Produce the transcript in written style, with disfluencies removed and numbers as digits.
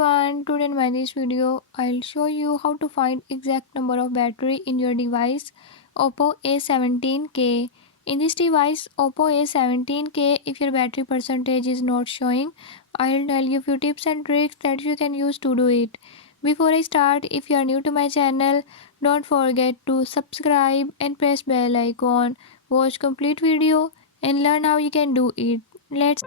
everyone, today in this video I'll show you how to find exact number of battery in your device Oppo A17k. In this device Oppo A17k, if your battery percentage is not showing, I'll tell you few tips and tricks that you can use to do it. Before I start, if you are new to my channel, don't forget to subscribe and press bell icon. Watch complete video and learn how you can do it. Let's